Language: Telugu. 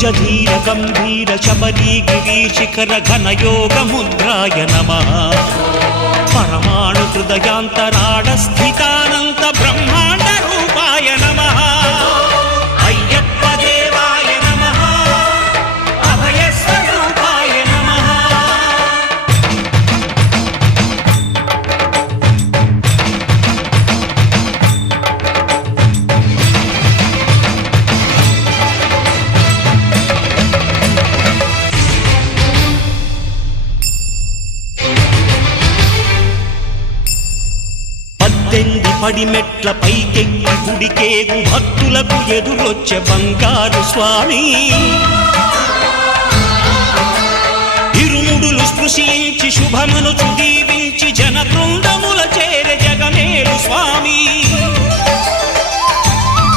నిజధీర గంభీర శబరీ గిరీశిఖర ఘనయోగ ముద్రాయ నమః పరమాణు హృదయాంతరాళ స్థితానంత బ్రహ్మాండ రూపాయ నమః అయ్యప్ప దేవాయ నమః అభయ స్వరూపాయ నమః. పడిమెట్ల పైకెక్కి గుడికేగు భక్తులకు ఎదురొచ్చే బంగారు స్వామి ఇరుముడులు స్పృశించి శుభమను దీవించి జన బృందముల చేర జగమేలు స్వామి.